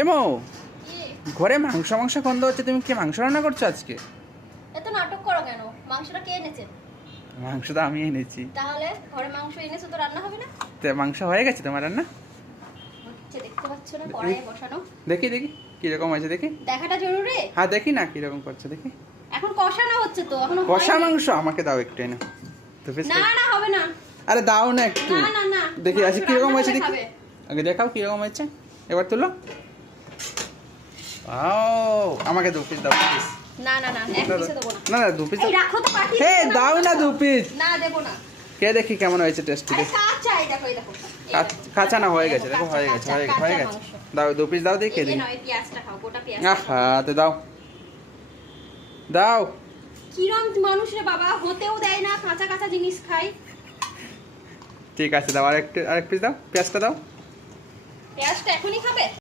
এমো ঘরে মাংস মাংস গন্ধ হচ্ছে, তুমি কি মাংস রান্না করছো আজকে? এত নাটক করো কেন? মাংসটা কে এনেছে? মাংস তো আমি এনেছি। তাহলে ঘরে মাংস এনেছো তো রান্না হবে না? তো মাংস হয়ে গেছে তোমার রান্না? হচ্ছে, দেখতে পাচ্ছ না কড়াইয়ে বসানো? দেখি দেখি কিরকম হয়েছে দেখি। দেখাটা জরুরি। হ্যাঁ দেখি না কিরকম করছে দেখি। এখন কষানো হচ্ছে তো, এখনো কষা হয়নি। মাংস আমাকে দাও একটু এনে। তো বেশ না না হবে না। আরে দাও না একটু। না না না, দেখি মাংস আজকে কিরকম রান্না হয়েছে করে দেখি। খাবে। আগে দেখাও কিরকম হয়েছে, এবার তুলো। আমাকে 2 পিস দাও প্লিজ। না না না, এক পিসও দেবো না। না না 2 পিস এই রাখো তো, পাঠিয়ে হে দেবো দাও না 2 পিস। না দেবো না। কে দেখি কেমন হয়েছে টেস্টি আরে দেখি। কাঁচা, এই দেখো এই দেখো। এই দেখো। কাঁচা না হয়ে গেছে, দেখো কাঁচা, হয়ে গেছে কাঁচা, হয়ে গেছে কাঁচা হয়ে গেছে। মাংস। দাও 2 পিস দাও দেখি এই যে দেখি। নাও, এই পেঁয়াজটা খাও, গোটা পেঁয়াজ। আহা তো দাও দাও। কিরম মানুষ রে বাবা, হতেও দেয় না, কাঁচা কাঁচা জিনিস খাই। ঠিক আছে দাও, আরেক পিস দাও, পেঁয়াজটা দাও। পেঁয়াজটা এখনই খাবে?